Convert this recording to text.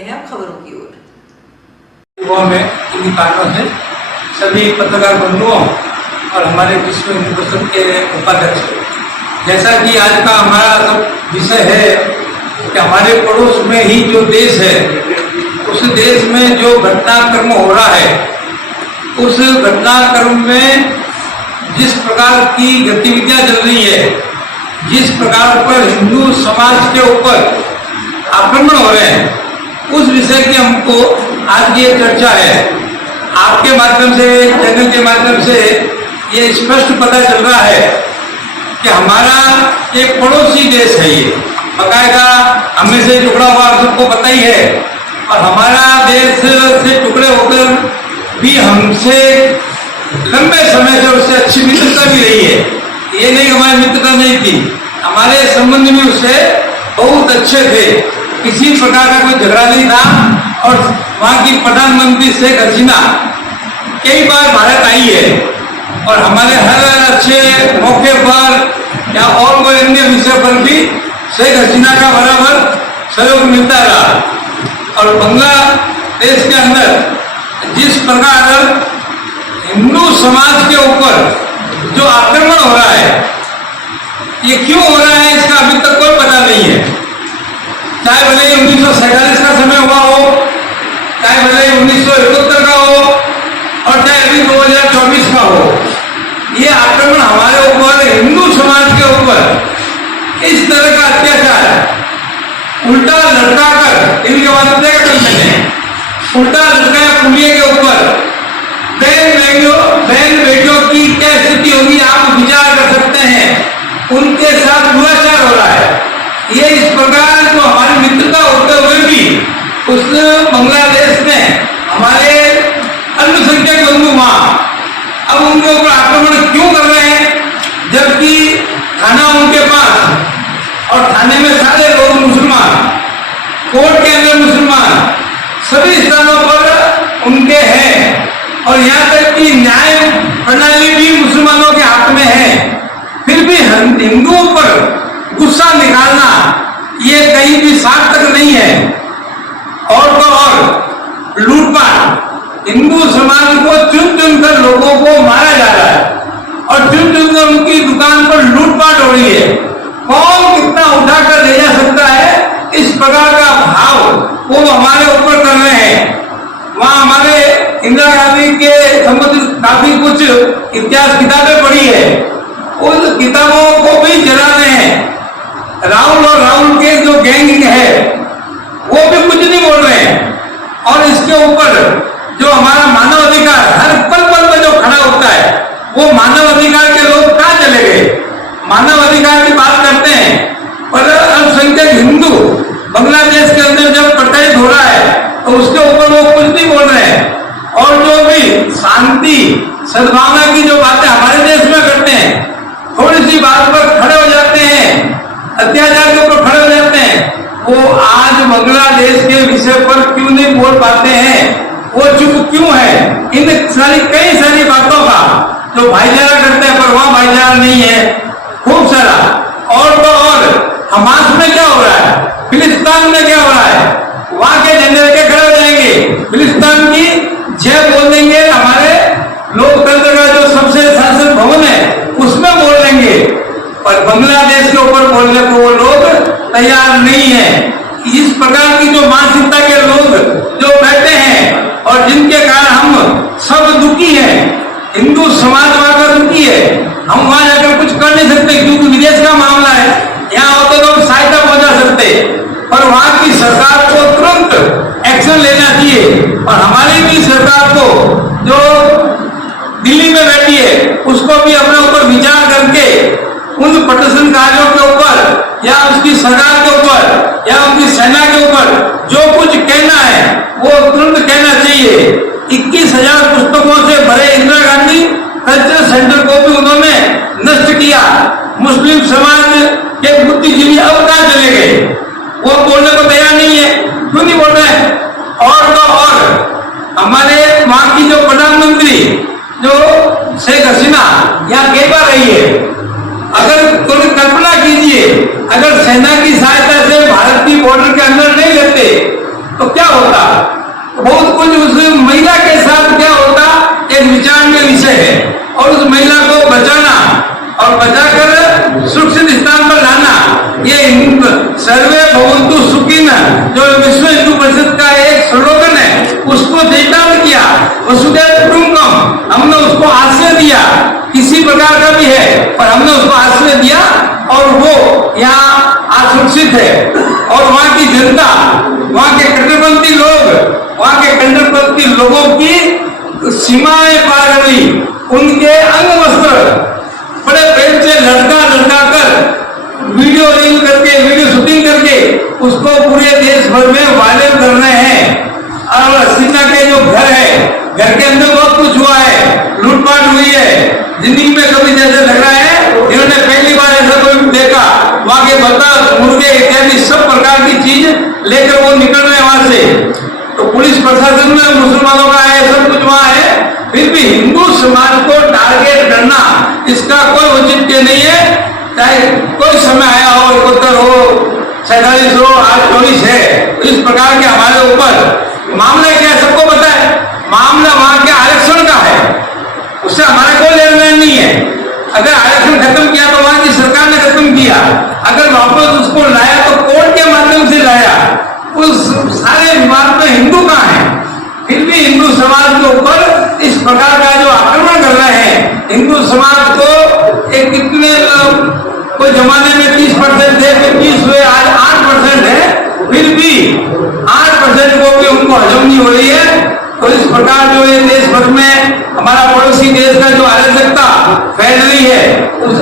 हैं अब खबरों की ओर। युवाओं में इन्हीं कारणों से सभी पत्रकार बंधुओं और हमारे विश्व हिंदू परिषद के उपाध्यक्ष, जैसा कि आज का हमारा सब विषय है कि हमारे पड़ोस में ही जो देश है, उस देश में जो घटनाक्रम हो रहा है, उस घटनाक्रम में जिस प्रकार की गतिविधियां चल रही है, जिस प्रकार पर हिंदू समाज के ऊपर आक्रमण हो रहे हैं, उस विषय की हमको आज ये चर्चा है। आपके माध्यम से, चैनल के माध्यम से ये स्पष्ट पता चल रहा है कि हमारा एक पड़ोसी देश है, ये बकायदा हमें से टुकड़ा हुआ सबको पता ही है, और हमारा देश से टुकड़े होकर भी हमसे लंबे समय से उससे अच्छी मित्रता भी रही है। ये नहीं हमारी मित्रता नहीं थी, हमारे संबंध भी उससे बहुत अच्छे थे, किसी प्रकार का कोई झगड़ा नहीं था। और वहाँ की प्रधानमंत्री शेख हसीना कई बार भारत आई है और हमारे हर अच्छे मौके पर या और कोई अन्य विषय पर भी शेख हसीना का बराबर सहयोग मिलता रहा। और बांग्लादेश के अंदर जिस प्रकार हिंदू समाज के ऊपर जो आक्रमण हो रहा है, ये क्यों हो रहा है इसका अभी तक कोई पता नहीं है। चाहे भले 1947 का समय हुआ हो, चाहे भले 1971 का हो, और चाहे अभी 2024 का हो, ये आक्रमण हमारे ऊपर, हिंदू समाज के ऊपर इस तरह का अत्याचार उल्टा लड़का कर, इनके बाद उल्टा लड़का पुलिया के ऊपर बहन बेटियों की क्या स्थिति होगी आप विचार कर सकते हैं। उनके साथ दुराचार हो रहा है। ये इस प्रकार जो हमारी मित्रता होते हुए भी उस बांग्लादेश में हमारे अल्पसंख्यक बंधु वहां अब उनके ऊपर आक्रमण क्यों कर रहे हैं, जबकि थाना उनके पास और थाने में सारे लोग मुसलमान, कोर्ट के अंदर मुसलमान, सभी स्थानों पर उनके हैं, और यहाँ तक कि न्याय प्रणाली भी मुसलमानों के हाथ में है। फिर भी हिंदुओं पर गुस्सा निकालना ये कहीं भी सार्थक नहीं है। और तो और लूटपाट, हिंदू समाज को चुन चुन कर लोगों को मारा जा रहा है और चुन चुन कर उनकी दुकान पर लूटपाट हो रही है। कौन कितना उठाकर ले जा सकता है, इस प्रकार का भाव वो हमारे ऊपर कर रहे हैं। वहाँ हमारे इंदिरा गांधी के संबंधित काफी कुछ इतिहास किताबें पढ़ी है, उन किताबों को भी जला रहे हैं। राहुल और राहुल के जो गैंग है वो भी कुछ नहीं बोल रहे हैं। और इसके ऊपर जो हमारा मानव अधिकार हर पल पल में जो खड़ा होता है, वो मानव अधिकार के लोग कहाँ चले गए। मानव अधिकार की बात करते हैं, पर अल्पसंख्यक हिंदू बांग्लादेश के अंदर जब प्रताड़ित हो रहा है तो उसके ऊपर वो कुछ नहीं बोल रहे हैं। और जो भी शांति सद्भावना की जो बातें हमारे देश में करते हैं, थोड़ी सी बात पर खड़े हो जाते हैं, अत्याचार के ऊपर खड़े हो जाते हैं, वो आज बांग्लादेश के विषय पर क्यों नहीं बोल पाते हैं, वो चुप क्यों है। इन कई सारी बातों का जो भाईचारा करते हैं, पर वहां भाईचारा नहीं है, खूब सारा। और तो और हमास में क्या हो रहा है, फिलिस्तीन में क्या हो रहा है, वहां के झंडे लेके खड़े हो जाएंगे, फिलिस्तीन की जय बोल देंगे, हमारे लोकतंत्र का जो सबसे संसद भवन है उसमें बोल देंगे, पर बांग्लादेश के ऊपर बोलने को वो लोग तैयार नहीं है। इस प्रकार की जो मानसिकता के लोग जो बैठे हैं और जिनके कारण हम सब दुखी हैं, हिंदू समाज वहां का दुखी है। हम वहां जाकर कुछ कर नहीं सकते क्योंकि विदेश का मामला है, यहाँ होते तो हम सहायता पहुंचा सकते, पर वहां की सरकार को तुरंत एक्शन लेना चाहिए। और हमारी भी सरकार को जो दिल्ली में बैठी है उसको भी अपने ऊपर विचार करके उन प्रदर्शनकारियों के ऊपर या उसकी सरकार के ऊपर या उनकी सेना के ऊपर जो कुछ कहना है वो तुरंत कहना चाहिए। 21,000 पुस्तकों से भरे इंदिरा गांधी कल्चरल सेंटर को भी उन्होंने नष्ट किया। मुस्लिम समाज के बुद्धिजीवी अब कहाँ चले गए, वो बोलने को तैयार नहीं है, क्यों नहीं बोल रहे हैं। और तो और हमारे वहां की जो प्रधानमंत्री जो शेख हसीना यहाँ कई बार रही है, अगर कोई कल्पना कीजिए, अगर सेना की सहायता से भारत की बॉर्डर के अंदर नहीं लेते तो क्या होता, बहुत कुछ उस महिला के साथ क्या होता एक विचार में विषय है। और उस महिला को बचाना और बचाकर सुरक्षित स्थान पर लाना, ये सर्वे भवन्तु सुखिनः जो विश्व हिंदू परिषद का एक स्लोगन है, उसको चरितार्थ किया। वसुधैव कुटुंबकम, हमने उसको आश्रय दिया, किसी प्रकार का भी है पर हमने उसको आश्रय दिया और वो यहाँ असुरक्षित है। और वहाँ की जनता, वहाँ के कट्टरपंथी लोग, वहाँ के कट्टरपंथी लोगों की सीमाएं पार हुई, उनके अंग वस्त्र बड़े प्रेम से लटका कर वीडियो रील करके, वीडियो शूटिंग करके उसको पूरे देश भर में वायरल कर रहे हैं। और सीता के जो घर है, घर के अंदर बहुत कुछ हुआ है, लूटपाट हुई है, जिंदगी में कभी जैसे लग रहा है इन्होंने पहली बार ऐसा कोई देखा। वहां के बता मुर्गे इत्यादि सब प्रकार की चीज लेकर वो निकल रहे वहां से। तो पुलिस प्रशासन में मुसलमानों का है, सब कुछ वहां है, फिर भी हिंदू समाज को टारगेट करना इसका कोई औचित्य नहीं है। चाहे कोई समय आया हो, 71 हो, 47 हो, आज 24 है, तो इस प्रकार के हमारे ऊपर मामला क्या है सबको पता है। मामला वहां के आरक्षण का है, उससे हमारा कोई लेन देन नहीं है। अगर आरक्षण खत्म किया तो वहां की सरकार ने खत्म किया, अगर वापस उसको लाया तो कोर्ट के माध्यम से लाया। उस सारे विवाद में हिंदू कहाँ है? फिर भी हिंदू समाज के ऊपर इस प्रकार का जो आक्रमण कर रहे हैं, हिंदू समाज को एक कितने कोई जमाने में 30% थे, फिर 20 हुए, आज 8% है, फिर भी 8% को भी उनको हजम नहीं हो रही है। तो इस प्रकार जो ये देश भर में हमारा पड़ोसी देश का जो अराजकता फैल रही है, उस